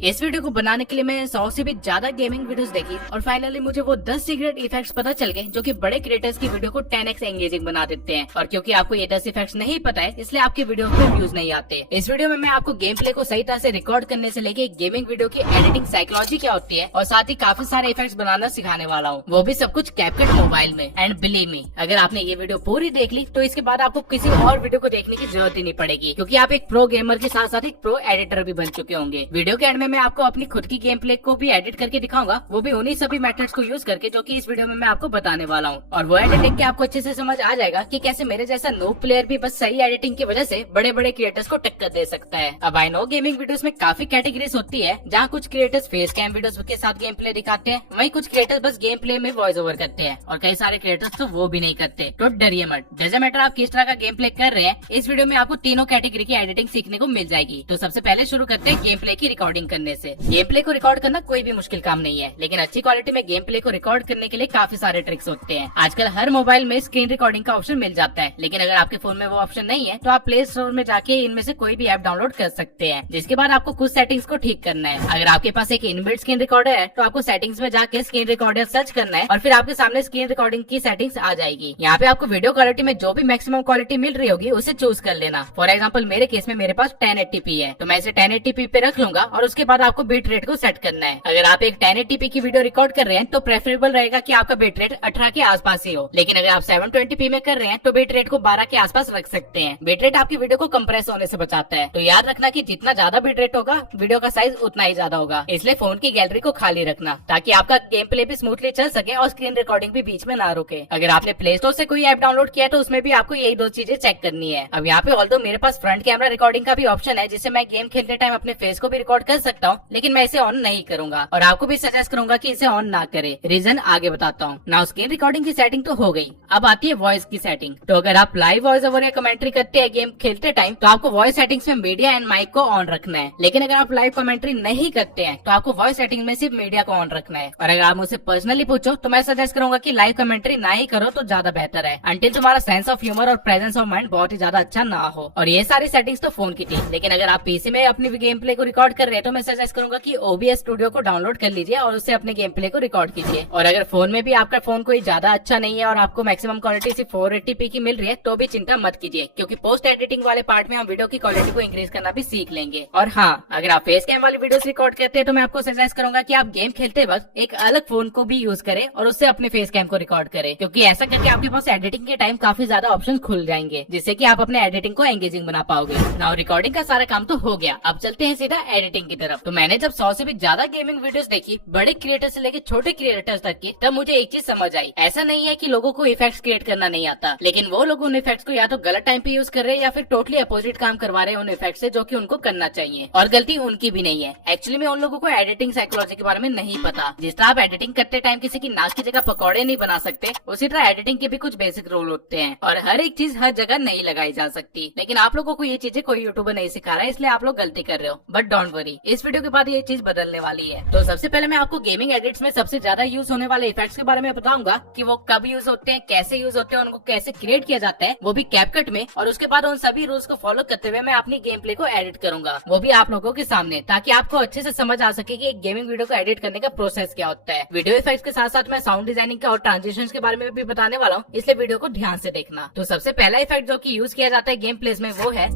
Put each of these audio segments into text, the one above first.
इस वीडियो को बनाने के लिए मैंने 100 से भी ज्यादा गेमिंग वीडियोस देखी और फाइनली मुझे वो 10 सीक्रेट इफेक्ट्स पता चल गए जो कि बड़े क्रिएटर्स की वीडियो को 10x एंगेजिंग बना देते हैं। और क्योंकि आपको ये 10 इफेक्ट्स नहीं पता है इसलिए आपकी वीडियो पे व्यूज नहीं आते। इस वीडियो में मैं आपको गेम प्ले को सही तरह से रिकॉर्ड करने से लेके गेमिंग वीडियो की एडिटिंग साइकोलॉजी क्या होती है और साथ ही काफी सारे इफेक्ट्स बनाना सिखाने वाला हूँ, वो भी सब कुछ कैपकट मोबाइल में। एंड बिलीव मी, अगर आपने ये वीडियो पूरी देख ली तो इसके बाद आपको किसी और वीडियो को देखने की जरूरत ही नहीं पड़ेगी, क्योंकि आप एक प्रो गेमर के साथ साथ एक प्रो एडिटर भी बन चुके होंगे। वीडियो के एंड में मैं आपको अपनी खुद की गेम प्ले को भी एडिट करके दिखाऊंगा, वो भी उन्हीं सभी मेथड्स को यूज करके जो कि इस वीडियो में मैं आपको बताने वाला हूँ। और वो एडिटिंग के आपको अच्छे से समझ आ जाएगा कि कैसे मेरे जैसा नोब प्लेयर भी बस सही एडिटिंग की वजह से बड़े बड़े क्रिएटर्स को टक्कर दे सकता है। अब आई नो गेमिंग वीडियोस में काफी कैटेगरीज होती है, जहाँ कुछ क्रिएटर्स फेस कैम वीडियोस के साथ गेम प्ले दिखाते हैं, वहीं कुछ क्रिएटर्स बस गेम प्ले में वॉइस ओवर करते हैं और कई सारे क्रिएटर्स तो वो भी नहीं करते। तो डरिए मत, डजंट मैटर आप किस तरह का गेम प्ले कर रहे हैं, इस वीडियो में आपको तीनों कैटेगरी की एडिटिंग सीखने को मिल जाएगी। तो सबसे पहले शुरू करते हैं गेम प्ले की रिकॉर्डिंग करने से। गेम प्ले को रिकॉर्ड करना कोई भी मुश्किल काम नहीं है, लेकिन अच्छी क्वालिटी में गेम प्ले को रिकॉर्ड करने के लिए काफी सारे ट्रिक्स होते हैं। आजकल हर मोबाइल में स्क्रीन रिकॉर्डिंग का ऑप्शन मिल जाता है, लेकिन अगर आपके फोन में वो ऑप्शन नहीं है तो आप प्ले स्टोर में जाके इनमें से कोई भी ऐप डाउनलोड कर सकते हैं, जिसके बाद आपको कुछ सेटिंग्स को ठीक करना है। अगर आपके पास एक इनबिल्ट स्क्रीन रिकॉर्डर है तो आपको सेटिंग्स में जाके स्क्रीन रिकॉर्डर सर्च करना है और फिर आपके सामने स्क्रीन रिकॉर्डिंग की सेटिंग्स आ जाएगी। यहाँ पे आपको वीडियो क्वालिटी में जो भी मैक्सिमम क्वालिटी मिल रही होगी उसे चूज कर लेना। फॉर एग्जाम्पल मेरे केस में मेरे पास 1080p है, तो मैं इसे 1080p पे रख लूंगा और उसके बाद आपको बिट रेट को सेट करना है। अगर आप एक 1080p की वीडियो रिकॉर्ड कर रहे हैं तो प्रेफरेबल रहेगा कि आपका बिट रेट 18 के आसपास ही हो, लेकिन अगर आप 720p में कर रहे हैं तो बिट रेट को 12 के आसपास रख सकते हैं। बिट रेट आपकी वीडियो को कंप्रेस होने से बचाता है, तो याद रखना कि जितना ज्यादा बिट रेट होगा वीडियो का साइज उतना ही ज्यादा होगा। इसलिए फोन की गैलरी को खाली रखना ताकि आपका गेम प्ले भी स्मूथली चल सके और स्क्रीन रिकॉर्डिंग भी बीच में ना रुके। अगर आपने प्ले स्टोर से कोई ऐप डाउनलोड किया है तो उसमें भी आपको यही दो चीजें चेक करनी है। अब यहाँ पे ऑल्दो मेरे पास फ्रंट कैमरा रिकॉर्डिंग का भी ऑप्शन है, जिससे मैं गेम खेलते टाइम अपने फेस को भी रिकॉर्ड कर सकता हूँ, लेकिन मैं इसे ऑन नहीं करूंगा और आपको भी सजेस्ट करूंगा कि इसे ऑन ना करे। रीजन आगे बताता हूँ। नाउ स्क्रीन रिकॉर्डिंग की सेटिंग तो हो गई, अब आती है वॉइस की सेटिंग। तो अगर आप लाइव वॉइस ओवर या कमेंट्री करते हैं गेम खेलते टाइम तो आपको वॉइस सेटिंग्स में मीडिया एंड माइक को ऑन रखना है, लेकिन अगर आप लाइव कमेंट्री नहीं करते हैं तो आपको वॉइस सेटिंग में सिर्फ मीडिया को ऑन रखना है। और अगर आप मुझसे पर्सनली पूछो तो मैं सजेस्ट करूंगा कि लाइव कमेंट्री ना ही करो तो ज्यादा बेहतर है, अंटिल तुम्हारा सेंस ऑफ ह्यूमर और प्रेजेंस ऑफ माइंड बहुत ही ज्यादा अच्छा ना हो। और ये सारी सेटिंग्स तो फोन की थी, लेकिन अगर आप पीसी में अपनी गेम प्ले को रिकॉर्ड कर रहे हैं तो मैं सजेस्ट करूंगा कि OBS स्टूडियो को डाउनलोड कर लीजिए और उससे अपने गेम प्ले को रिकॉर्ड कीजिए। और अगर फोन में भी आपका फोन कोई ज्यादा अच्छा नहीं है और आपको मैक्सिमम क्वालिटी सिर्फ 480p की मिल रही है तो भी चिंता मत कीजिए, क्योंकि पोस्ट एडिटिंग वाले पार्ट में हम वीडियो की क्वालिटी को इंक्रीज करना भी सीख लेंगे। और हाँ, अगर आप फेस कैम वाली वीडियोस रिकॉर्ड करते हैं तो मैं आपको सजेस्ट करूंगा कि आप गेम खेलते वक्त एक अलग फोन को भी यूज करें और उससे अपने फेस कैम को रिकॉर्ड करें, क्योंकि ऐसा करके आपके पास एडिटिंग के टाइम काफी ज्यादा ऑप्शन खुल जाएंगे, जिससे कि आप अपने एडिटिंग को एंगेजिंग बना पाओगे। नाउ रिकॉर्डिंग का सारा काम तो हो गया, अब चलते हैं सीधा एडिटिंग की तरफ। तो मैंने जब 100 से भी ज्यादा गेमिंग वीडियोस देखी, बड़े क्रिएटर्स से लेके छोटे क्रिएटर्स तक की, तब मुझे एक चीज समझ आई। ऐसा नहीं है कि लोगों को इफेक्ट्स क्रिएट करना नहीं आता, लेकिन वो लोग उन इफेक्ट्स को या तो गलत टाइम पे यूज कर रहे हैं या फिर टोटली अपोजिट काम करवा रहे हैं उन इफेक्ट्स से जो कि उनको करना चाहिए। और गलती उनकी भी नहीं है, एक्चुअली में उन लोगों को एडिटिंग साइकोलॉजी के बारे में नहीं पता। जिस तरह आप एडिटिंग करते टाइम किसी की नाक की जगह पकौड़े नहीं बना सकते, उसी तरह एडिटिंग के भी कुछ बेसिक रूल होते हैं और हर एक चीज हर जगह नहीं लगाई जा सकती। लेकिन आप लोगों को ये चीजें कोई यूट्यूबर नहीं सिखा रहा है, इसलिए आप लोग गलती कर रहे हो। बट डोंट वरी, इस वीडियो के बाद ये चीज बदलने वाली है। तो सबसे पहले मैं आपको गेमिंग एडिट्स में सबसे ज्यादा यूज होने वाले इफेक्ट्स के बारे में बताऊंगा कि वो कब यूज होते हैं, कैसे यूज होते हैं, उनको कैसे क्रिएट किया जाता है, वो भी कैपकट में। और उसके बाद उन सभी रूल्स को फॉलो करते हुए मैं अपनी गेम प्ले को एडिट करूंगा, वो भी आप लोगों के सामने, ताकि आपको अच्छे से समझ आ सके कि एक गेमिंग वीडियो को एडिट करने का प्रोसेस क्या होता है। वीडियो इफेक्ट्स के साथ साथ मैं साउंड डिजाइनिंग का और ट्रांजिशंस के बारे में भी बताने वाला हूँ, इसलिए वीडियो को ध्यान से देखना। तो सबसे पहला इफेक्ट जो कि यूज किया जाता है गेम प्लेस में वो है,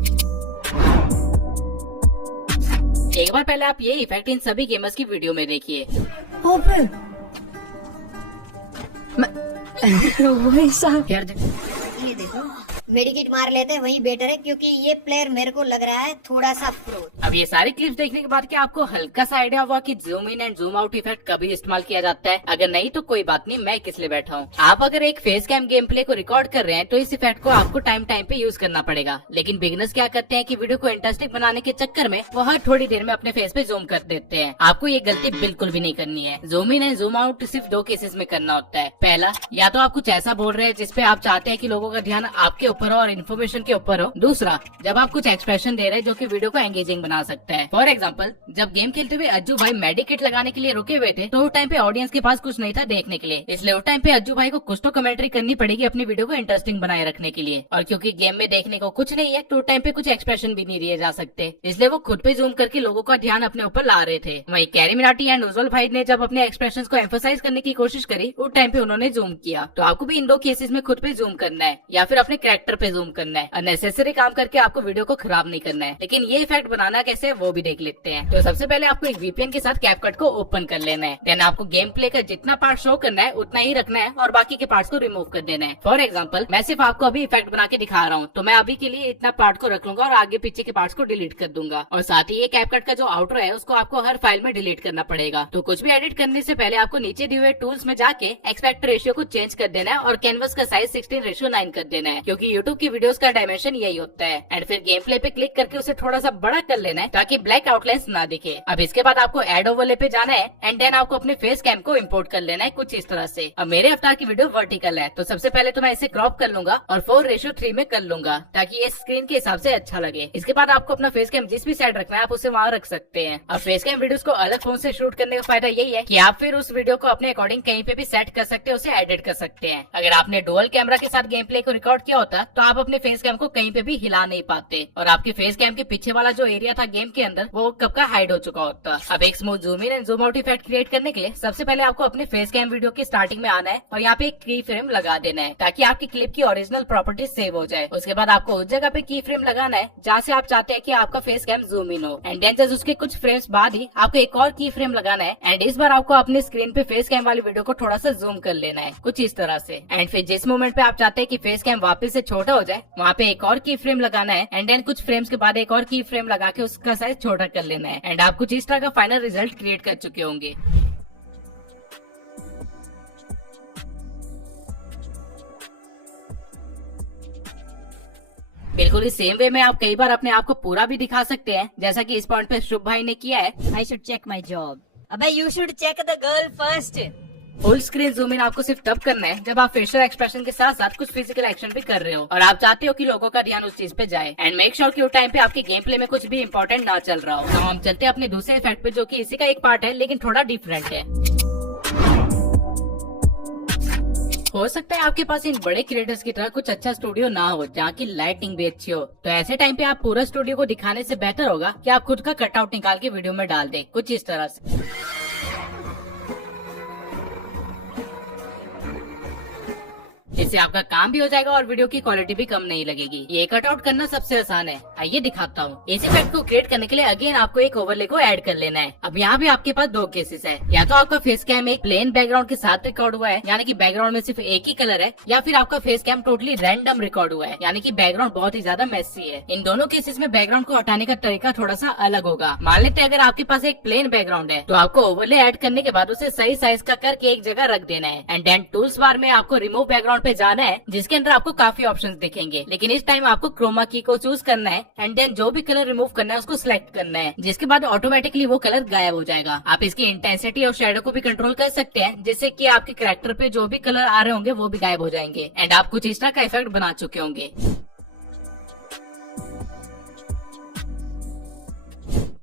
एक बार पहले आप ये इफेक्ट इन सभी गेमर्स की वीडियो में देखिए। वही साहब, ये देखो मेडिकेट मार लेते हैं वही बेटर है, क्योंकि ये प्लेयर मेरे को लग रहा है थोड़ा सा प्रो। अब ये सारी क्लिप्स देखने के बाद क्या आपको हल्का सा आइडिया हुआ कि zoom in and zoom out effect कभी इस्तेमाल किया जाता है? अगर नहीं तो कोई बात नहीं, मैं किस लिए बैठा हूँ। आप अगर एक फेस कैम गेम प्ले को रिकॉर्ड कर रहे हैं तो इस इफेक्ट को आपको टाइम टाइम पे यूज करना पड़ेगा, लेकिन बिगिनर्स क्या करते हैं कि वीडियो को इंटरेस्टिंग बनाने के चक्कर में वो हर थोड़ी देर में अपने फेस पे जूम कर देते हैं। आपको ये गलती बिल्कुल भी नहीं करनी है। Zoom in and zoom out सिर्फ दो केसेस में करना होता है। पहला, या तो आप कुछ ऐसा बोल रहे हैं जिसपे आप चाहते हैं कि लोगों का ध्यान आपके ऊपर हो और इन्फॉर्मेशन के ऊपर हो। दूसरा, जब आप कुछ एक्सप्रेशन दे रहे हैं जो कि वीडियो को एंगेजिंग बना सकता है। फॉर एग्जाम्पल, जब गेम खेलते हुए अज्जू भाई मेडिकेट लगाने के लिए रुके हुए थे तो उस टाइम पे ऑडियंस के पास कुछ नहीं था देखने के लिए, इसलिए उस टाइम पे अज्जू भाई को कुछ तो कमेंट्री करनी पड़ेगी अपनी वीडियो को इंटरेस्टिंग बनाए रखने के लिए। और क्योंकि गेम में देखने को कुछ नहीं है तो उस टाइम पे कुछ एक्सप्रेशन भी नहीं दिए जा सकते, इसलिए वो खुद पे जूम करके लोगों का ध्यान अपने ऊपर ला रहे थे। वहीं कैरी मिनाटी एंड उज्जवल भाई ने जब अपने एक्सप्रेशंस को एम्फोसाइज करने की कोशिश करी उस टाइम पे उन्होंने जूम किया। तो आपको भी इन दो केसेस में खुद पे जूम करना है या फिर अपने कैरेक्टर पे जूम करना है। अननेसेसरी काम करके आपको वीडियो को खराब नहीं करना है। लेकिन ये इफेक्ट बनाना कैसे है वो भी देख लेते हैं। तो सबसे पहले आपको एक वीपीएन के साथ कैपकट को ओपन कर लेना है। देन आपको गेम प्ले का जितना पार्ट शो करना है उतना ही रखना है और बाकी के पार्ट्स को रिमूव कर देना है। फॉर एग्जाम्पल, मैं सिर्फ आपको अभी इफेक्ट बना के दिखा रहा हूँ, तो मैं अभी के लिए इतना पार्ट को रख लूंगा और आगे पीछे के पार्ट्स को डिलीट कर दूंगा। और साथ ही ये कैपकट का जो आउटरो है उसको आपको हर फाइल में डिलीट करना पड़ेगा। तो कुछ भी एडिट करने से पहले आपको नीचे दिए हुए टूल्स में जाके एक्सपेक्ट रेशियो को चेंज कर देना है और कैनवस का साइज 16:9 कर देना है, क्योंकि यूट्यूब की वीडियोस का डायमेंशन यही होता है। एंड फिर गेम प्ले पे क्लिक करके उसे थोड़ा सा बड़ा कर लेना है ताकि ब्लैक आउटलाइंस ना दिखे। अब इसके बाद आपको एड ओवरले पे जाना है एंड देन आपको अपने फेस कैम को इम्पोर्ट कर लेना है कुछ इस तरह से। अब मेरे अवतार की वीडियो वर्टिकल है तो सबसे पहले तो मैं इसे क्रॉप कर लूंगा और 4:3 में कर लूंगा ताकि ये स्क्रीन के हिसाब से अच्छा लगे। इसके बाद आपको अपना फेस कैम जिस भी साइड रखना है आप उसे वहाँ रख सकते हैं। अब फेस कैम वीडियोस को अलग फोन से शूट करने का फायदा यही है कि आप फिर उस वीडियो को अपने अकॉर्डिंग कहीं पे भी सेट कर सकते हैं, उसे एडिट कर सकते हैं। अगर आपने डुअल कैमरा के साथ गेम प्ले को रिकॉर्ड किया होता तो आप अपने फेस कैम को कहीं पे भी हिला नहीं पाते और आपके फेस कैम के पीछे वाला जो एरिया था गेम के अंदर वो कब का हाइड हो चुका होता। अब एक smooth zoom in and zoom out effect create करने के लिए सबसे पहले आपको अपने फेस कैम वीडियो की स्टार्टिंग में आना है और यहाँ पे एक की फ्रेम लगा देना है ताकि आपकी क्लिप की ओरिजिनल प्रॉपर्टीज सेव हो जाए। उसके बाद आपको उस जगह पे की फ्रेम लगाना है जहाँ से आप चाहते हैं कि आपका फेस कैम जूम इन हो एंड देन जस्ट उसके कुछ फ्रेम्स बाद ही आपको एक और की फ्रेम लगाना है एंड इस बार आपको अपने स्क्रीन पे फेस कैम वाली वीडियो को थोड़ा सा जूम कर लेना है कुछ इस तरह से। एंड फिर जिस मोमेंट पे आप चाहते हैं कि फेस कैम वापस से छोटा हो जाए वहाँ पे एक और की फ्रेम लगाना है एंड देन कुछ फ्रेम्स के बाद एक और की फ्रेम लगा के उसका साइज छोटा कर लेना है एंड आप कुछ इस तरह का फाइनल रिजल्ट क्रिएट कर चुके होंगे। बिल्कुल इस सेम वे में आप कई बार अपने आप को पूरा भी दिखा सकते हैं, जैसा कि इस पॉइंट पे शुभ भाई ने किया है। I should check my job. अबे you should check the girl first. Full screen zoom in आपको सिर्फ तब करना है जब आप फेशियल एक्सप्रेशन के साथ साथ कुछ फिजिकल एक्शन भी कर रहे हो और आप चाहते हो कि लोगों का ध्यान उस चीज पे जाए एंड मेक श्योर कि उस टाइम पे आपके गेम प्ले में कुछ भी इम्पोर्टेंट ना चल रहा हो। तो हम चलते हैं अपने दूसरे इफेक्ट पे जो कि इसी का एक पार्ट है लेकिन थोड़ा डिफरेंट है। हो सकता है आपके पास इन बड़े क्रिएटर्स की तरह कुछ अच्छा स्टूडियो ना हो जहाँ की लाइटिंग भी अच्छी हो, तो ऐसे टाइम पे आप पूरा स्टूडियो को दिखाने से बेहतर होगा कि आप खुद का कटआउट निकाल के वीडियो में डाल दें कुछ इस तरह से। इससे आपका काम भी हो जाएगा और वीडियो की क्वालिटी भी कम नहीं लगेगी। ये कटआउट करना सबसे आसान है, आइए दिखाता हूँ। इस इफेक्ट को क्रिएट करने के लिए अगेन आपको एक ओवरले को ऐड कर लेना है। अब यहाँ भी आपके पास दो केसेस है, या तो आपका फेस कैम एक प्लेन बैकग्राउंड के साथ रिकॉर्ड हुआ है यानी कि बैकग्राउंड में सिर्फ एक ही कलर है, या फिर आपका face cam totally random record हुआ है यानी कि बैकग्राउंड बहुत ही ज्यादा मेसी है। इन दोनों केसेस में बैकग्राउंड को हटाने का तरीका थोड़ा सा अलग होगा। मान लेते हैं अगर आपके पास एक प्लेन बैकग्राउंड है तो आपको ओवरले ऐड करने के बाद उसे सही साइज का करके एक जगह रख देना है एंड देन टूल्स बार में आपको रिमूव बैकग्राउंड पे जाना है जिसके अंदर आपको काफी ऑप्शंस दिखेंगे, लेकिन इस टाइम आपको क्रोमा की को चूज करना है एंड देन जो भी कलर रिमूव करना है उसको सिलेक्ट करना है, जिसके बाद ऑटोमेटिकली वो कलर गायब हो जाएगा। आप इसकी इंटेंसिटी और शेडो को भी कंट्रोल कर सकते हैं जिससे कि आपके कैरेक्टर पे जो भी कलर आ रहे होंगे वो भी गायब हो जाएंगे एंड आप कुछ इस तरह का इफेक्ट बना चुके होंगे।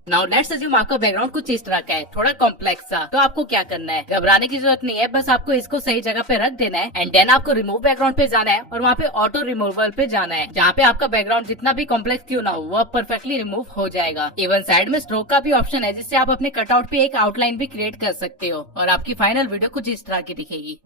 नाउ लेट्स अज्यूम आपका बैकग्राउंड कुछ इस तरह का है, थोड़ा कॉम्प्लेक्स सा। तो आपको क्या करना है, घबराने की जरूरत नहीं है, बस आपको इसको सही जगह पे रख देना है एंड देन आपको रिमूव बैकग्राउंड पे जाना है और वहाँ पे ऑटो रिमूवल पे जाना है जहाँ पे आपका बैकग्राउंड जितना भी कॉम्प्लेक्स क्यों ना हो वो परफेक्टली रिमूव हो जाएगा। इवन साइड में स्ट्रोक का भी ऑप्शन है जिससे आप अपने कटआउट पे एक आउटलाइन भी क्रिएट कर सकते हो और आपकी फाइनल वीडियो कुछ इस तरह की दिखेगी।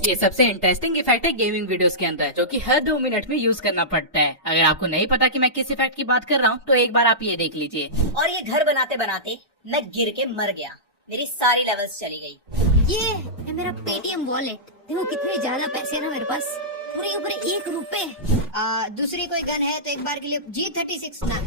ये सबसे इंटरेस्टिंग इफेक्ट है गेमिंग वीडियोस के अंदर जो कि हर 2 मिनट में यूज करना पड़ता है। अगर आपको नहीं पता कि मैं किस इफेक्ट की बात कर रहा हूँ तो एक बार आप ये देख लीजिए। और ये घर बनाते बनाते मैं गिर के मर गया, मेरी सारी लेवल्स चली गई। ये है मेरा पेटीएम वॉलेट, देखो कितने ज्यादा पैसे है ना मेरे पास, पूरे ऊपर 1 रुपए। दूसरी कोई गन है तो एक बार के लिए G36 ना,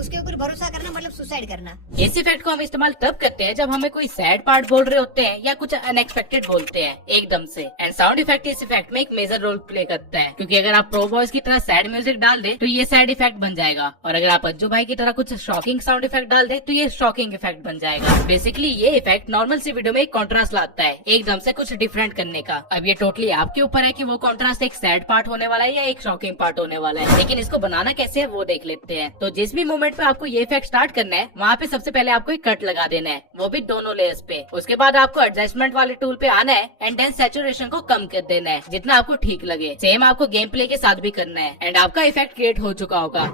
उसके ऊपर भरोसा करना मतलब सुसाइड करना। इस इफेक्ट को हम इस्तेमाल तब करते हैं जब हमें कोई सैड पार्ट बोल रहे होते हैं या कुछ अनएक्सपेक्टेड बोलते हैं एकदम से। एंड साउंड इफेक्ट इस इफेक्ट में एक मेजर रोल प्ले करता है, क्योंकि अगर आप प्रो बॉयज की तरह सैड म्यूजिक डाल दे तो ये सैड इफेक्ट बन जाएगा, और अगर आप अज्जू भाई की तरह कुछ शॉकिंग साउंड इफेक्ट डाल दे तो ये शॉकिंग इफेक्ट बन जाएगा। बेसिकली ये इफेक्ट नॉर्मल सी वीडियो में एक कॉन्ट्रास्ट लाता है, एकदम से कुछ डिफरेंट करने का। अब ये टोटली आपके ऊपर है कि वो कॉन्ट्रास्ट एक सैड पार्ट होने वाला है या एक शॉकिंग पार्ट होने वाला है, लेकिन इसको बनाना कैसे है वो देख लेते हैं। तो जिस भी मोमेंट पे आपको ये इफेक्ट स्टार्ट करना है वहाँ पे सबसे पहले आपको एक कट लगा देना है, वो भी दोनों लेयर्स पे। उसके बाद आपको एडजस्टमेंट वाले टूल पे आना है एंड देन सैचुरेशन को कम कर देना है जितना आपको ठीक लगे। सेम आपको गेम प्ले के साथ भी करना है एंड आपका इफेक्ट क्रिएट हो चुका होगा।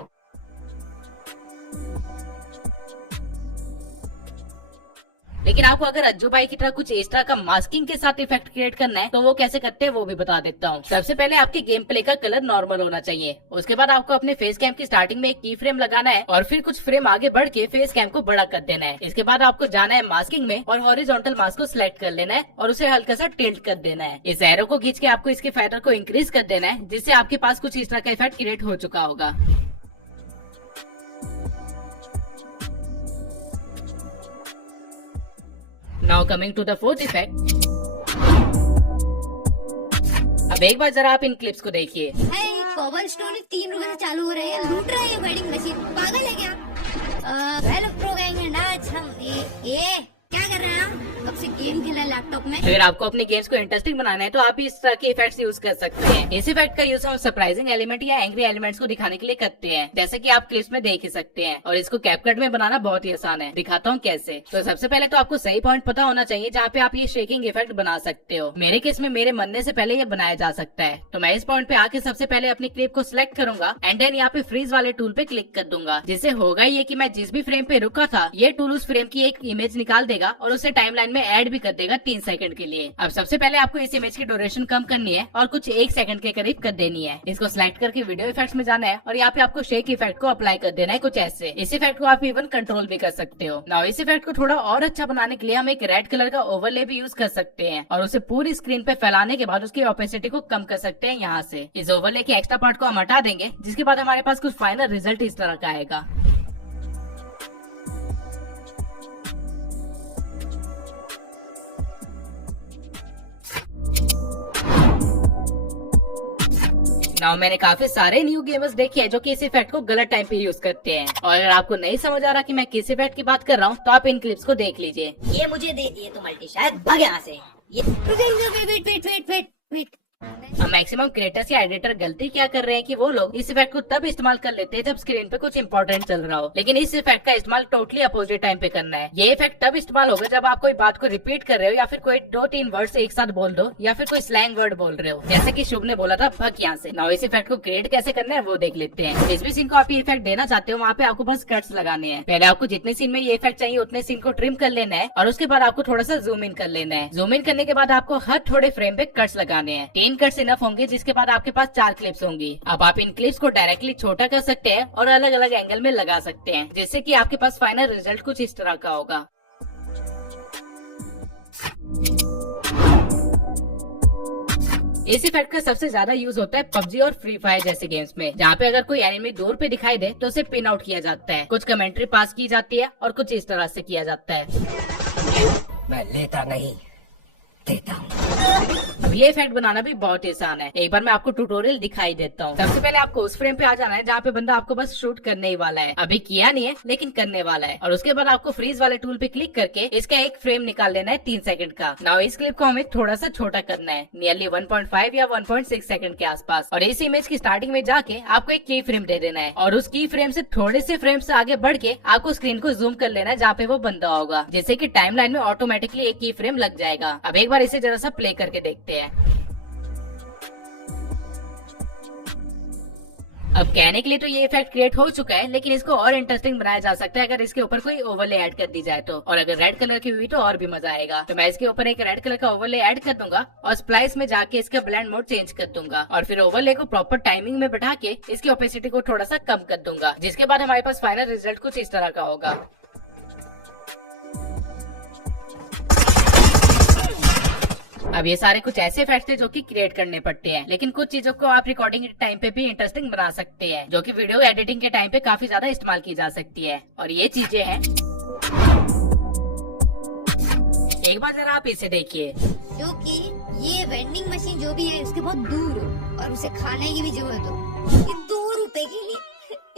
लेकिन आपको अगर अज्जू भाई की तरह कुछ इस तरह का मास्किंग के साथ इफेक्ट क्रिएट करना है तो वो कैसे करते हैं वो भी बता देता हूँ। सबसे पहले आपके गेम प्ले का कलर नॉर्मल होना चाहिए। उसके बाद आपको अपने फेस कैम की स्टार्टिंग में एक की फ्रेम लगाना है और फिर कुछ फ्रेम आगे बढ़ के फेस कैम को बड़ा कर देना है। इसके बाद आपको जाना है मास्किंग में और हॉरिजॉन्टल मास्क को सिलेक्ट कर लेना है और उसे हल्का सा टिल्ट कर देना है। इस एरो को खींच के आपको इसके फैक्टर को इंक्रीज कर देना है, जिससे आपके पास कुछ इस तरह का इफेक्ट क्रिएट हो चुका होगा। Now coming to the fourth effect। अब एक बार जरा आप इन क्लिप्स को देखिए। कॉबल स्टोन 3 रुपए से चालू हो रही है, लूट रहा है ये वेडिंग मशीन, पागल है क्या? हेलो प्रो गैंग एंड आज हम ये क्या कर रहे हैं हम? कब से गेम खेला लैपटॉप में। अगर आपको अपने गेम्स को इंटरेस्टिंग बनाना है तो आप इस तरह के इफेक्ट्स यूज कर सकते हैं। इस इफेक्ट का यूज हम सरप्राइजिंग एलिमेंट या एंग्री एलिमेंट्स को दिखाने के लिए करते हैं, जैसे कि आप क्लिप्स में देख ही सकते हैं। और इसको कैपकट में बनाना बहुत ही आसान है, दिखाता हूँ कैसे। तो सबसे पहले तो आपको सही पॉइंट पता होना चाहिए जहाँ पे आप ये शेकिंग इफेक्ट बना सकते हो। मेरे केस में मेरे मरने से पहले ये बनाया जा सकता है, तो मैं इस पॉइंट पे आके सबसे पहले अपनी क्लिप को सिलेक्ट करूंगा एंड देन यहाँ पे फ्रीज वाले टूल पे क्लिक कर दूंगा, जिससे होगा ये कि मैं जिस भी फ्रेम पे रुका था ये टूल उस फ्रेम की एक इमेज निकाल देगा और उसे टाइमलाइन में ऐड भी कर देगा 3 सेकंड के लिए। अब सबसे पहले आपको इस इमेज की ड्यूरेशन कम करनी है और कुछ 1 सेकंड के करीब कर देनी है। इसको सिलेक्ट करके वीडियो इफेक्ट्स में जाना है और यहाँ पे आपको शेक इफेक्ट को अप्लाई कर देना है कुछ ऐसे। इस इफेक्ट को आप इवन कंट्रोल भी कर सकते हो। नाउ इस इफेक्ट को थोड़ा और अच्छा बनाने के लिए हम एक रेड कलर का ओवरले भी यूज कर सकते हैं और उसे पूरी स्क्रीन पे फैलाने के बाद उसकी ओपेसिटी को कम कर सकते हैं यहाँ से। इस ओवरले के एक्स्ट्रा पार्ट को हम हटा देंगे, जिसके बाद हमारे पास कुछ फाइनल रिजल्ट इस तरह का आएगा। नाउ मैंने काफी सारे न्यू गेमर्स देखे हैं जो कि इस इफेक्ट को गलत टाइम पे यूज करते हैं, और अगर आपको नहीं समझ आ रहा कि मैं किस इफेक्ट की बात कर रहा हूँ तो आप इन क्लिप्स को देख लीजिए। ये मुझे दे दिए तो मल्टी शायद भाग यहाँ से। वेट अब मैक्सिमम क्रिएटर्स या एडिटर गलती क्या कर रहे हैं कि वो लोग इस इफेक्ट को तब इस्तेमाल कर लेते हैं जब स्क्रीन पे कुछ इंपॉर्टेंट चल रहा हो, लेकिन इस इफेक्ट का इस्तेमाल टोटली अपोजिट टाइम पे करना है। ये इफेक्ट तब इस्तेमाल होगा जब आप कोई बात को रिपीट कर रहे हो या फिर कोई 2-3 वर्ड्स एक साथ बोल दो या फिर कोई स्लैंग वर्ड बोल रहे हो, जैसे कि शुभ ने बोला था भग यहाँ से। नाउ इस इफेक्ट को क्रिएट कैसे करना है वो देख लेते हैं। जिस भी सीन को आप ये इफेक्ट देना चाहते हो वहाँ पे आपको बस कट्स लगाने हैं। पहले आपको जितने सीन में ये इफेक्ट चाहिए उतने सीन को ट्रिम कर लेना है और उसके बाद आपको थोड़ा सा जूम इन कर लेना है। जूम इन करने के बाद आपको हर थोड़े फ्रेम पे कट्स लगाने हैं। 3 कट्स इनफ होंगे, जिसके बाद आपके पास 4 क्लिप्स होंगी। अब आप इन क्लिप्स को डायरेक्टली छोटा कर सकते हैं और अलग अलग एंगल में लगा सकते हैं, जिससे कि आपके पास फाइनल रिजल्ट कुछ इस तरह का होगा। इस इफेक्ट का सबसे ज्यादा यूज होता है पबजी और फ्री फायर जैसे गेम्स में, जहाँ पे अगर कोई एनिमी दूर पे दिखाई दे तो उसे पिन आउट किया जाता है, कुछ कमेंट्री पास की जाती है और कुछ इस तरह से किया जाता है। मैं लेता नहीं देता हूँ। अब ये इफेक्ट बनाना भी बहुत ही आसान है। एक बार मैं आपको ट्यूटोरियल दिखाई देता हूँ। सबसे पहले आपको उस फ्रेम पे आ जाना है जहाँ पे बंदा आपको बस शूट करने ही वाला है, अभी किया नहीं है लेकिन करने वाला है, और उसके बाद आपको फ्रीज वाले टूल पे क्लिक करके इसका एक फ्रेम निकाल लेना है 3 सेकंड का। नाउ इस क्लिप को हमें थोड़ा सा छोटा करना है, नियरली 1.5 या 1.6 सेकंड के आसपास, और इस इमेज की स्टार्टिंग में जाके आपको एक की फ्रेम दे देना है और उस की फ्रेम से थोड़े से फ्रेम से आगे बढ़ के आपको स्क्रीन को जूम कर लेना है जहाँ पे वो बंदा होगा, जिससे कि टाइमलाइन में ऑटोमेटिकली एक की फ्रेम लग जाएगा। अब एक बार इसे जरा सा प्ले करके देखते हैं। अब कहने के लिए तो ये इफेक्ट क्रिएट हो चुका है, लेकिन इसको और इंटरेस्टिंग बनाया जा सकता है अगर इसके ऊपर कोई ओवरले ऐड कर दी जाए तो, और अगर रेड कलर की हुई तो और भी मजा आएगा। तो मैं इसके ऊपर एक रेड कलर का ओवरले ऐड कर दूंगा और स्प्लाइस में जाके इसका ब्लेंड मोड चेंज कर दूंगा और फिर ओवरले को प्रॉपर टाइमिंग में बैठा के इसकी ओपेसिटी को थोड़ा सा कम कर दूंगा, जिसके बाद हमारे पास फाइनल रिजल्ट कुछ इस तरह का होगा। अब ये सारे कुछ ऐसे इफेक्ट्स थे जो कि क्रिएट करने पड़ते हैं, लेकिन कुछ चीजों को आप रिकॉर्डिंग के टाइम पे भी इंटरेस्टिंग बना सकते हैं, जो कि वीडियो एडिटिंग के टाइम पे काफी ज्यादा इस्तेमाल की जा सकती है। और ये चीजें हैं, एक बार जरा आप इसे देखिए। क्योंकि ये वेंडिंग मशीन जो भी है इसके बहुत दूर हो और उसे खाने की भी जरूरत हो, ये 2 रुपए के लिए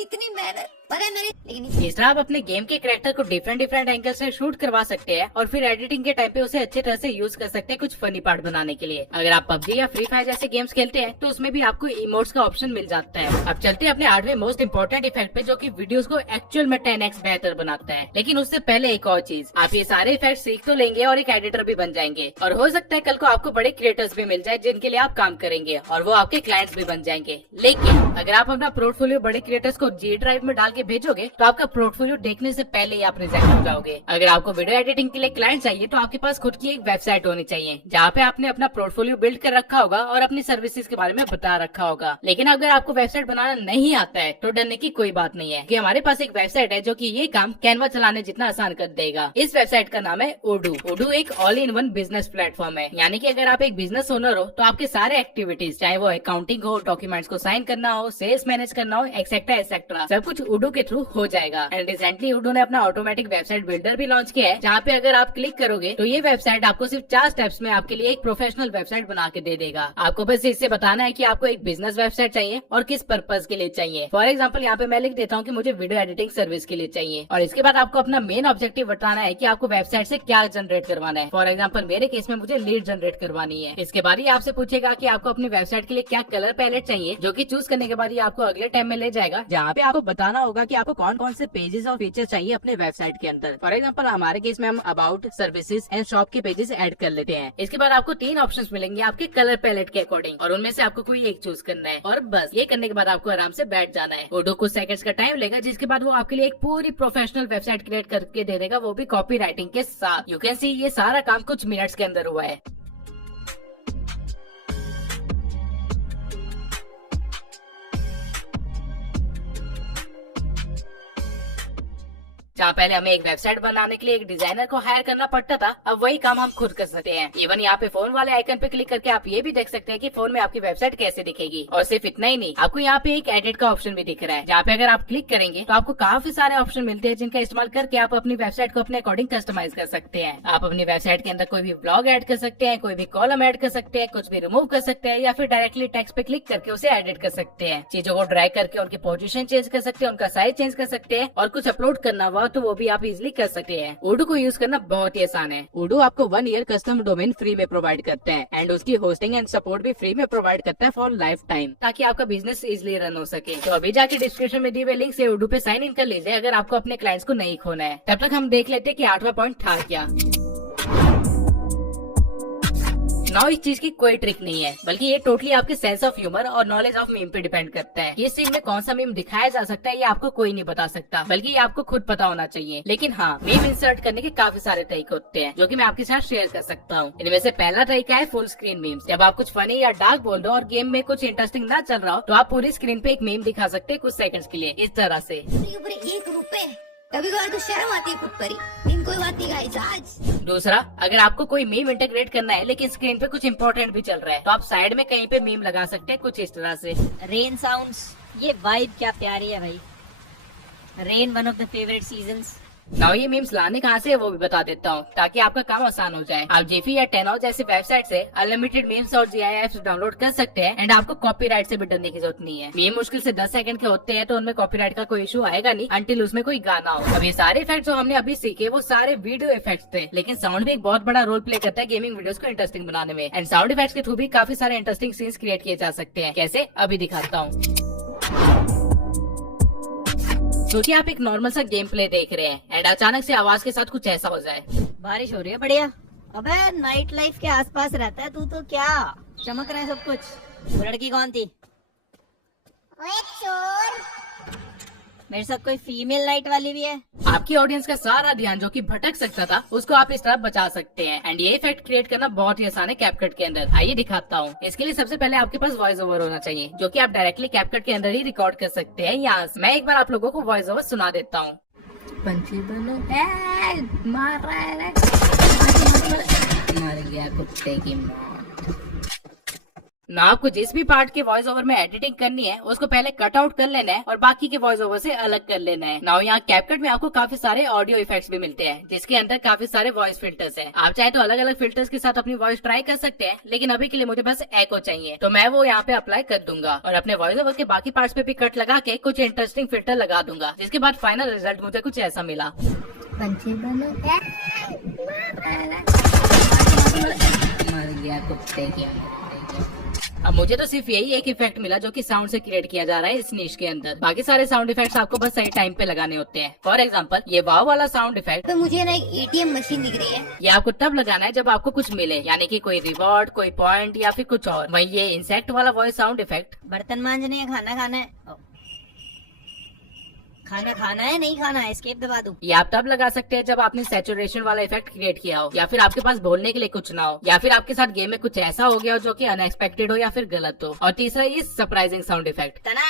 इतनी मेहनत, पता है मेरी। लेकिन इस तरह आप अपने गेम के कैरेक्टर को डिफरेंट एंगल से शूट करवा सकते हैं और फिर एडिटिंग के टाइम पे उसे अच्छी तरह से यूज कर सकते हैं कुछ फनी पार्ट बनाने के लिए। अगर आप पबजी या फ्री फायर जैसे गेम्स खेलते हैं तो उसमें भी आपको इमोट्स का ऑप्शन मिल जाता है। अब चलते हैं अपने 8वें मोस्ट इम्पोर्टेंट इफेक्ट पे, जो कि वीडियोस को एक्चुअल में 10x बेहतर बनाता है। लेकिन उससे पहले एक और चीज, आप ये सारे इफेक्ट सीख तो लेंगे और एक एडिटर भी बन जाएंगे, और हो सकता है कल को आपको बड़े क्रिएटर्स भी मिल जाए जिनके लिए आप काम करेंगे और वो आपके क्लाइंट्स भी बन जाएंगे। लेकिन अगर आप अपना पोर्टफोलियो बड़े क्रिएटर्स को जी ड्राइव में डाल के भेजोगे तो आपका पोर्टफोलियो देखने से पहले ही आप रिजेक्ट हो जाओगे। अगर आपको वीडियो एडिटिंग के लिए क्लाइंट चाहिए तो आपके पास खुद की एक वेबसाइट होनी चाहिए जहाँ पे आपने अपना पोर्टफोलियो बिल्ड कर रखा होगा और अपनी सर्विसेज के बारे में बता रखा होगा। लेकिन अगर आपको वेबसाइट बनाना नहीं आता है तो डरने की कोई बात नहीं है, कि हमारे पास एक वेबसाइट है जो कि ये काम कैनवा चलाने जितना आसान कर देगा। इस वेबसाइट का नाम है ओडू। ओडू एक all in one business platform है, यानी कि अगर आप एक बिजनेस ओनर हो तो आपके सारे एक्टिविटीज, चाहे वो अकाउंटिंग हो, डॉक्यूमेंट्स को साइन करना हो, सेल्स मैनेज करना हो, एक्सेट्रा सब कुछ ओडू के थ्रू हो जाएगा। एंड रिसेंटली ओडू ने अपना ऑटोमेटिक वेबसाइट बिल्डर भी लॉन्च किया है, जहाँ पे अगर आप क्लिक करोगे तो ये वेबसाइट आपको सिर्फ 4 स्टेप्स में आपके लिए एक प्रोफेशनल वेबसाइट बना के दे देगा। आपको बस इससे बताना है कि आपको एक बिजनेस वेबसाइट चाहिए और किस पर्पज के लिए चाहिए। फॉर एग्जाम्पल यहाँ पे मैं लिख देता हूँ कि मुझे वीडियो एडिटिंग सर्विस के लिए चाहिए, और इसके बाद आपको अपना मेन ऑब्जेक्टिव बताना है कि आपको वेबसाइट से क्या जनरेट करवाना है। फॉर एग्जाम्पल मेरे केस में मुझे लीड जनरेट करवानी है। इसके बाद ही आपसे पूछेगा कि आपको अपनी वेबसाइट के लिए क्या कलर पैलेट चाहिए, जो कि चूज करने के बाद ही आपको अगले टाइम में ले जाएगा, जहाँ पे आपको बताना होगा कि आपको कौन कौन से पेजेस और फीचर चाहिए अपने वेबसाइट के अंदर। फॉर एग्जाम्पल हमारे केस में हम अबाउट, सर्विसेज एंड शॉप के पेजेस ऐड कर लेते हैं। इसके बाद आपको 3 ऑप्शंस मिलेंगे आपके कलर पैलेट के अकॉर्डिंग, और उनमें से आपको कोई एक चूज करना है, और बस ये करने के बाद आपको आराम से बैठ जाना है। ओडू कुछ सेकंड्स का टाइम लेगा, जिसके बाद वो आपके लिए एक पूरी प्रोफेशनल वेबसाइट क्रिएट करके दे देगा, वो भी कॉपी राइटिंग के साथ। यू कैन सी ये सारा काम कुछ मिनट्स के अंदर हुआ है। जहाँ पहले हमें एक वेबसाइट बनाने के लिए एक डिजाइनर को हायर करना पड़ता था, अब वही काम हम खुद कर सकते हैं। इवन यहाँ पे फोन वाले आइकन पे क्लिक करके आप ये भी देख सकते हैं कि फोन में आपकी वेबसाइट कैसे दिखेगी। और सिर्फ इतना ही नहीं, आपको यहाँ पे एक एडिट का ऑप्शन भी दिख रहा है, जहाँ पे अगर आप क्लिक करेंगे तो आपको काफी सारे ऑप्शन मिलते हैं, जिनका इस्तेमाल करके आप अपनी वेबसाइट को अपने अकॉर्डिंग कस्टमाइज कर सकते हैं। आप अपनी वेबसाइट के अंदर कोई भी ब्लॉग ऐड कर सकते हैं, कोई भी कॉलम ऐड कर सकते हैं, कुछ भी रिमूव कर सकते हैं, या फिर डायरेक्टली टेक्स्ट पे क्लिक करके उसे एडिट कर सकते हैं। चीजों को ड्रैग करके उनकी पोजीशन चेंज कर सकते हैं, उनका साइज चेंज कर सकते हैं, और कुछ अपलोड करना हुआ तो वो भी आप इजिली कर सकते हैं। ओडू को यूज करना बहुत ही आसान है। ओडू आपको 1 ईयर कस्टम डोमेन फ्री में प्रोवाइड करते हैं, एंड उसकी होस्टिंग एंड सपोर्ट भी फ्री में प्रोवाइड करता है फॉर लाइफ टाइम, ताकि आपका बिजनेस इजिली रन हो सके। तो अभी जाके डिस्क्रिप्शन में दिए हुए लिंक से ओडू पे साइन इन कर लीजिए, अगर आपको अपने क्लाइंट्स को नहीं खोना है। तब तक हम देख लेते हैं कि 8वां पॉइंट था क्या। नाउ इस चीज की कोई ट्रिक नहीं है, बल्कि ये टोटली आपके सेंस ऑफ ह्यूमर और नॉलेज ऑफ मीम पे डिपेंड करता है। इस सीन में कौन सा मीम दिखाया जा सकता है ये आपको कोई नहीं बता सकता, बल्कि ये आपको खुद पता होना चाहिए। लेकिन हाँ, मीम इंसर्ट करने के काफी सारे तरीके होते हैं, जो कि मैं आपके साथ शेयर कर सकता हूँ। इनमें से पहला तरीका है फुल स्क्रीन मीम्स। जब आप कुछ फनी या डार्क बोल दो और गेम में कुछ इंटरेस्टिंग ना चल रहा हो, तो आप पूरी स्क्रीन पे एक मीम दिखा सकते हैं कुछ सेकंड्स के लिए, इस तरह से। 1 रुपए, कभी कभार तो शर्म आती है खुद पर ही, लेकिन कोई बात नहीं गाइस। आज दूसरा, अगर आपको कोई मीम इंटीग्रेट करना है लेकिन स्क्रीन पे कुछ इम्पोर्टेंट भी चल रहा है, तो आप साइड में कहीं पे मीम लगा सकते हैं कुछ इस तरह से। रेन साउंड्स, ये वाइब क्या प्यारी है भाई। Rain one of the favourite seasons. Now ये मीम्स लाने कहाँ से है वो भी बता देता हूँ, ताकि आपका काम आसान हो जाए। आप जेफी या टेनौ जैसे वेबसाइट से अनलिमिटेड मीम्स और GIFs डाउनलोड कर सकते हैं, एंड आपको कॉपीराइट से भी डरने की जरूरत नहीं है। मीम मुश्किल से 10 सेकंड के होते हैं, तो उनमें कॉपीराइट का कोई इशू आएगा नहीं अंटिल उसमें कोई गाना हो। अब ये सारे इफेक्ट्स जो हमने अभी सीखे वो सारे वीडियो इफेक्ट्स थे, लेकिन साउंड भी एक बहुत बड़ा रोल प्ले करता है गेमिंग वीडियोस को इंटरेस्टिंग बनाने में। एंड साउंड इफेक्ट्स के थ्रू भी काफी सारे इंटरेस्टिंग सीन्स क्रिएट किए जा सकते हैं। कैसे, अभी दिखाता हूँ। क्योंकि आप एक नॉर्मल सा गेम प्ले देख रहे हैं एंड अचानक से आवाज के साथ कुछ ऐसा हो जाए। बारिश हो रही है बढ़िया। अबे नाइट लाइफ के आसपास रहता है तू तो, क्या चमक रहा है सब कुछ। वो लड़की कौन थी? ओए चोर, मेरे साथ कोई फीमेल नाइट वाली भी है। आपकी ऑडियंस का सारा ध्यान जो कि भटक सकता था, उसको आप इस तरह बचा सकते हैं। एंड ये इफेक्ट क्रिएट करना बहुत ही आसान है कैपकट के अंदर। आइए दिखाता हूँ। इसके लिए सबसे पहले आपके पास वॉइस ओवर होना चाहिए, जो कि आप डायरेक्टली कैपकट के अंदर ही रिकॉर्ड कर सकते हैं। यहाँ मैं एक बार आप लोगों को वॉइस ओवर सुना देता हूँ। पंछी बनो, मार रहा है, मर गया कुत्ते की माँ। ना आपको जिस भी पार्ट के वॉइस ओवर में एडिटिंग करनी है उसको पहले कट आउट कर लेना है और बाकी के वॉइस ओवर से अलग कर लेना है। नाउ यहाँ कैपकट में आपको काफी सारे ऑडियो इफेक्ट्स भी मिलते हैं जिसके अंदर काफी सारे वॉइस फिल्टर्स हैं। आप चाहे तो अलग अलग फिल्टर्स के साथ अपनी वॉइस ट्राई कर सकते हैं, लेकिन अभी के लिए मुझे बस एको चाहिए तो मैं वो यहाँ पे अप्लाई कर दूंगा और अपने वॉइस ओवर के बाकी पार्ट्स पे भी कट लगा के कुछ इंटरेस्टिंग फिल्टर लगा दूंगा, जिसके बाद फाइनल रिजल्ट मुझे कुछ ऐसा मिला। मर गया कुत्ते की। अब मुझे तो सिर्फ यही एक इफेक्ट मिला जो कि साउंड से क्रिएट किया जा रहा है इस नीश के अंदर। बाकी सारे साउंड इफेक्ट्स आपको बस सही टाइम पे लगाने होते हैं। फॉर एग्जांपल ये वाव वाला साउंड इफेक्ट तो मुझे ना एक एटीएम मशीन दिख रही है। ये आपको तब लगाना है जब आपको कुछ मिले, यानी कि कोई रिवॉर्ड, कोई पॉइंट या फिर कुछ और। वही ये इंसेक्ट वाला वॉइस साउंड इफेक्ट, बर्तन मांजने है, खाना खाना है, खाना खाना है नहीं खाना है, एस्केप दबा दूं। ये आप तब लगा सकते हैं जब आपने सैचुरेशन वाला इफेक्ट क्रिएट किया हो, या फिर आपके पास बोलने के लिए कुछ ना हो, या फिर आपके साथ गेम में कुछ ऐसा हो गया हो जो कि अनएक्सपेक्टेड हो या फिर गलत हो। और तीसरा ये सरप्राइजिंग साउंड इफेक्ट, तना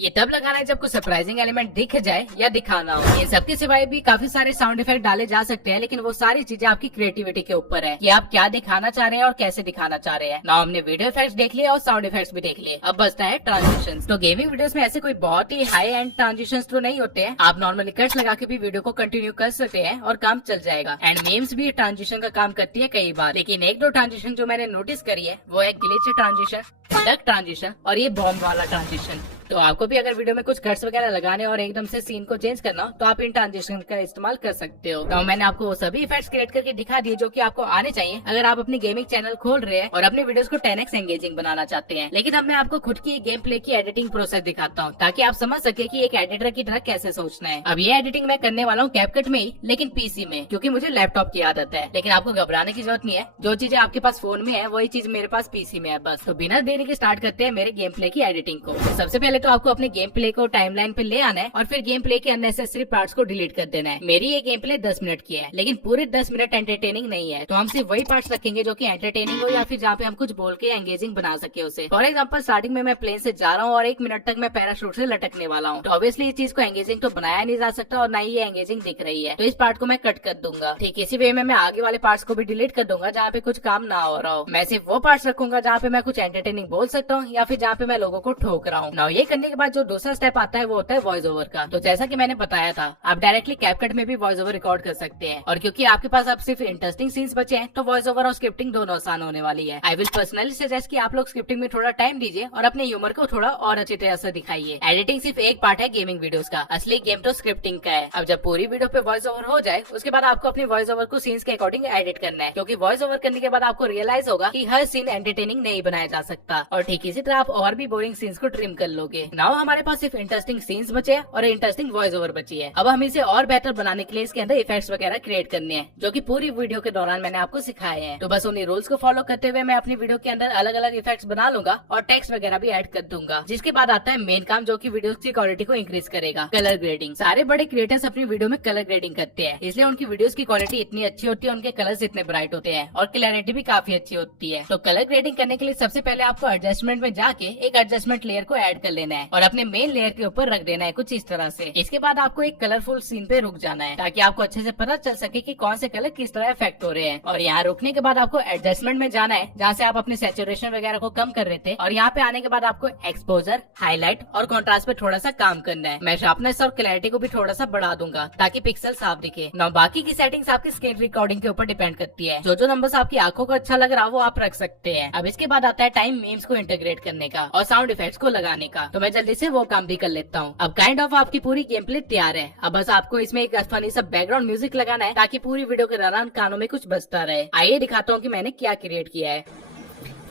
ये तब लगाना है जब कुछ सरप्राइजिंग एलिमेंट दिख जाए या दिखाना हो। इन सबके सिवाय भी काफी सारे साउंड इफेक्ट डाले जा सकते हैं, लेकिन वो सारी चीजें आपकी क्रिएटिविटी के ऊपर है कि आप क्या दिखाना चाह रहे हैं और कैसे दिखाना चाह रहे हैं। ना हमने वीडियो इफेक्ट्स देख लिए और साउंड इफेक्ट्स भी देख लिए, अब बचता है ट्रांजिशंस। तो गेमिंग वीडियोस में ऐसे कोई बहुत ही हाई एंड ट्रांजिशंस तो नहीं होते हैं, आप नॉर्मली कट्स लगा के भी वीडियो को कंटिन्यू कर सकते हैं और काम चल जाएगा। एंड मीम्स भी ट्रांजिशन का काम करती है कई बार, लेकिन एक दो ट्रांजिशन जो मैंने नोटिस करी है वो है ग्लिच ट्रांजिशन, डक ट्रांजिशन और ये बॉम्ब वाला ट्रांजिशन। तो आपको भी अगर वीडियो में कुछ कट्स वगैरह लगाने और एकदम से सीन को चेंज करना हो तो आप इन ट्रांजिशन का इस्तेमाल कर सकते हो। तो मैंने आपको वो सभी इफेक्ट्स क्रिएट करके दिखा दिए जो कि आपको आने चाहिए अगर आप अपनी गेमिंग चैनल खोल रहे हैं और अपने वीडियोस को 10x एंगेजिंग बनाना चाहते हैं। लेकिन अब मैं आपको खुद की गेम प्ले की एडिटिंग प्रोसेस दिखाता हूँ ताकि आप समझ सके कि एक एडिटर की तरह कैसे सोचना है। अब ये एडिटिंग मैं करने वाला हूँ कैपकट में ही, लेकिन पीसी में, क्योंकि मुझे लैपटॉप की आदत है। लेकिन आपको घबराने की जरूरत नहीं है, जो चीजें आपके पास फोन में है वही चीज मेरे पास पीसी में है बस। तो बिना देरी के स्टार्ट करते हैं मेरे गेम प्ले की एडिटिंग को। सबसे पहले तो आपको अपने गेम प्ले को टाइमलाइन पे ले आना है और फिर गेम प्ले के अननेसेसरी पार्ट्स को डिलीट कर देना है। मेरी ये गेम प्ले 10 मिनट की है, लेकिन पूरे 10 मिनट एंटरटेनिंग नहीं है, तो हम सिर्फ वही पार्ट्स रखेंगे जो कि एंटरटेनिंग हो या फिर जहाँ पे हम कुछ बोल के एंगेजिंग बना सके उसे। फॉर एग्जाम्पल स्टार्टिंग में मैं प्लेन से जा रहा हूँ और 1 मिनट तक मैं पैराशूट से लटकने वाला हूँ, तो ऑब्वियसली इस चीज को एंगेजिंग तो बनाया नहीं जा सकता और ना ही ये एंगेजिंग दिख रही है, तो इस पार्ट को मैं कट कर दूंगा। ठीक इसी वे में मैं आगे वाले पार्ट्स को भी डिलीट कर दूंगा जहाँ पे कुछ काम ना हो रहा हो। मैं सिर्फ वो पार्ट्स रखूंगा जहाँ पे मैं कुछ एंटरटेनिंग बोल सकता हूँ या फिर जहाँ पे मैं लोगों को ठोक रहा हूँ। नाउ ये करने के बाद जो दूसरा स्टेप आता है वो होता है वॉइस ओवर का। तो जैसा कि मैंने बताया था, आप डायरेक्टली कैपकट में भी वॉइस ओवर रिकॉर्ड कर सकते हैं, और क्योंकि आपके पास अब सिर्फ इंटरेस्टिंग सीन्स बचे हैं तो वॉइस ओवर और स्क्रिप्टिंग दोनों आसान होने वाली है। आई विल पर्सनली सजेस्ट कि आप लोग स्क्रिप्टिंग में थोड़ा टाइम दीजिए और अपने ह्यूमर को थोड़ा और अच्छी तरह से दिखाइए। एडिटिंग सिर्फ एक पार्ट है गेमिंग वीडियोस का, असली गेम तो स्क्रिप्टिंग का है। अब जब पूरी वीडियो पे वॉइस ओवर हो जाए उसके बाद आपको अपनी वॉइस ओवर को सीन्स के अकॉर्डिंग एडिट करना है, क्योंकि वॉइस ओवर करने के बाद आपको रियलाइज होगा कि हर सीन एंटरटेनिंग नहीं बनाया जा सकता, और ठीक इसी तरह आप और भी बोरिंग सीन्स को ट्रिम कर लोगे। नाउ हमारे पास सिर्फ इंटरेस्टिंग सीन्स बचे हैं और इंटरेस्टिंग वॉइस ओवर बची है। अब हम इसे और बेहतर बनाने के लिए इसके अंदर इफेक्ट्स वगैरह क्रिएट करने हैं, जो कि पूरी वीडियो के दौरान मैंने आपको सिखाए हैं। तो बस उन्हीं रूल्स को फॉलो करते हुए मैं अपनी वीडियो के अंदर अलग अलग इफेक्ट्स बना लूंगा और टेक्स्ट वगैरह भी ऐड कर दूंगा। जिसके बाद आता है मेन काम, जो कि वीडियो की क्वालिटी को इंक्रीज करेगा, कलर ग्रेडिंग। सारे बड़े क्रिएटर्स अपनी वीडियो में कलर ग्रेडिंग करते हैं, इसलिए उनकी वीडियोस की क्वालिटी इतनी अच्छी होती है, उनके कलर्स इतने ब्राइट होते हैं और क्लैरिटी भी काफी अच्छी होती है। तो कलर ग्रेडिंग करने के लिए सबसे पहले आपको एडजस्टमेंट में जाके एक एडजस्टमेंट लेयर को ऐड कर लेना है और अपने मेन लेयर के ऊपर रख देना है कुछ इस तरह से। इसके बाद आपको एक कलरफुल सीन पे रुक जाना है ताकि आपको अच्छे से पता चल सके कि कौन से कलर किस तरह इफेक्ट हो रहे हैं। और यहाँ रुकने के बाद आपको एडजस्टमेंट में जाना है जहाँ से आप अपने सैचुरेशन वगैरह को कम कर रहे थे, और यहाँ पे आने के बाद आपको एक्सपोजर, हाईलाइट और कॉन्ट्रास्ट पे थोड़ा सा काम करना है। मैं शार्पनेस और क्लैरिटी को भी थोड़ा सा बढ़ा दूंगा ताकि पिक्सल साफ दिखे। ना बाकी की सेटिंग्स आपकी स्क्रीन रिकॉर्डिंग के ऊपर डिपेंड करती है, जो नंबर्स आपकी आंखों को अच्छा लग रहा हो वो आप रख सकते हैं। अब इसके बाद आता है टाइम मीम्स को इंटीग्रेट करने का और साउंड इफेक्ट्स को लगाने का, तो मैं जल्दी से वो काम भी कर लेता हूँ। अब काइंड ऑफ आपकी पूरी गेम प्ले तैयार है। अब बस आपको इसमें एक फनी सा बैकग्राउंड म्यूजिक लगाना है ताकि पूरी वीडियो के दौरान कानों में कुछ बजता रहे। आइए दिखाता हूँ कि मैंने क्या क्रिएट किया है।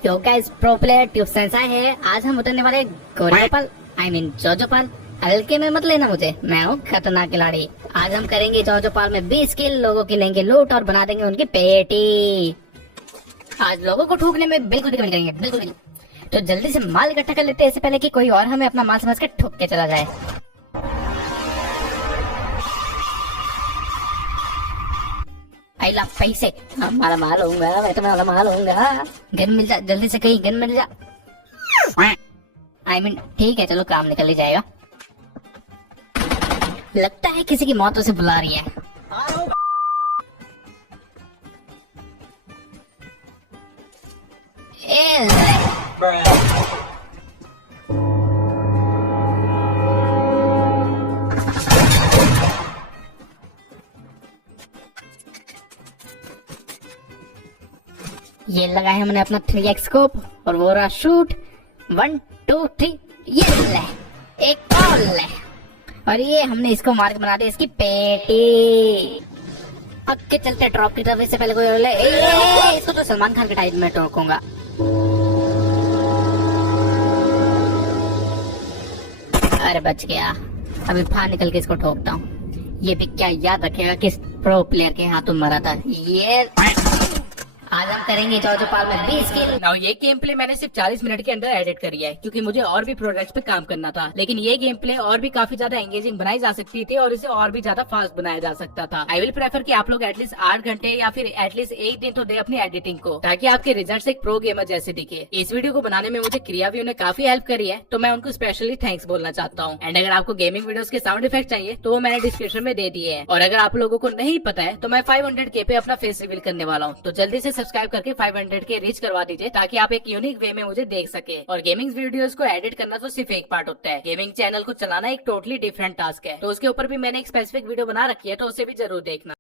तो guys, pro player tube Sensei है। आज हम उतरने वाले गोरियोपाल, आई मीन जोजोपाल। हल्के में मत लेना मुझे, मैं हूँ खतरनाक खिलाड़ी। आज हम करेंगे जोजोपाल में 20 किल, लोगों की लेंगे लूट और बना देंगे उनकी पेटी। आज लोगों को ठोकने में बिल्कुल भी करेंगे, बिल्कुल भी। तो जल्दी से माल इकट्ठा कर लेते हैं इससे पहले कि कोई और हमें अपना माल समझ के ठोक के चला जाए। आइला पैसे, माला माल होऊंगा मैं, तो माला माल होऊंगा। गन मिल जा जल्दी से, कहीं गन मिल जा। आई मीन ठीक है, चलो काम निकल ही जाएगा। लगता है किसी की मौत उसे बुला रही है। ए ले। ये लगाया हमने अपना 3x स्कोप और वो रहा शूट 1 2 3 ये ले एक और ले और ये हमने इसको मार के बना दिया इसकी पेटी। पक्के चलते ड्रॉप की तरफ इससे पहले कोई और ले इसको तो सलमान खान के टाइप में ठोकूंगा। अरे बच गया। अभी बाहर निकल के इसको ठोकता हूँ। ये भी क्या याद रखेगा किस प्रो प्लेयर के हाथों मरा था। ये आज हम करेंगे जोजो पाल में 20 किल। नाउ ये गेम प्ले मैंने सिर्फ 40 मिनट के अंदर एडिट करी है क्योंकि मुझे और भी प्रोजेक्ट्स पे काम करना था, लेकिन ये गेम प्ले और भी काफी ज्यादा एंगेजिंग बनाई जा सकती थी और इसे और भी ज्यादा फास्ट बनाया जा सकता था। आई विल प्रेफर कि आप लोग एटलीस्ट 8 घंटे या फिर एटलीस्ट 1 दिन तो दे अपनी एडिटिंग को, ताकि आपके रिजल्ट एक प्रो गेमर जैसे दिखे। इस वीडियो को बनाने में मुझे क्रिया भी ने काफी हेल्प करी है, तो मैं उनको स्पेशली थैंक्स बोलना चाहता हूँ। एंड अगर आपको गेमिंग वीडियोस के साउंड इफेक्ट चाहिए तो वो मैंने डिस्क्रिप्शन में दे दिए हैं। और अगर आप लोगों को नहीं पता है तो मैं 500K पे अपना फेस रिवील करने वाला हूँ, तो जल्दी से सब्सक्राइब करके 500K रीच करवा दीजिए ताकि आप एक यूनिक वे में मुझे देख सके। और गेमिंग वीडियोस को एडिट करना तो सिर्फ एक पार्ट होता है, गेमिंग चैनल को चलाना एक टोटली डिफरेंट टास्क है। तो उसके ऊपर भी मैंने एक स्पेसिफिक वीडियो बना रखी है, तो उसे भी जरूर देखना।